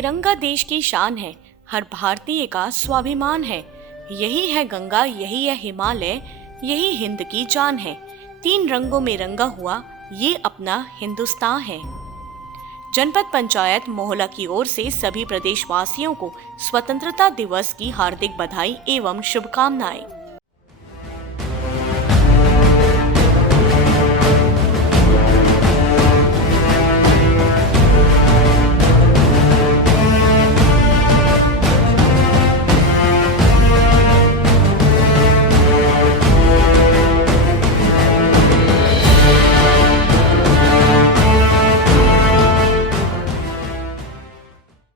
तिरंगा देश की शान है, हर भारतीय का स्वाभिमान है। यही है गंगा, यही है हिमालय, यही हिंद की जान है। 3 रंगों में रंगा हुआ ये अपना हिंदुस्तान है। जनपद पंचायत मोहला की ओर से सभी प्रदेशवासियों को स्वतंत्रता दिवस की हार्दिक बधाई एवं शुभकामनाएं।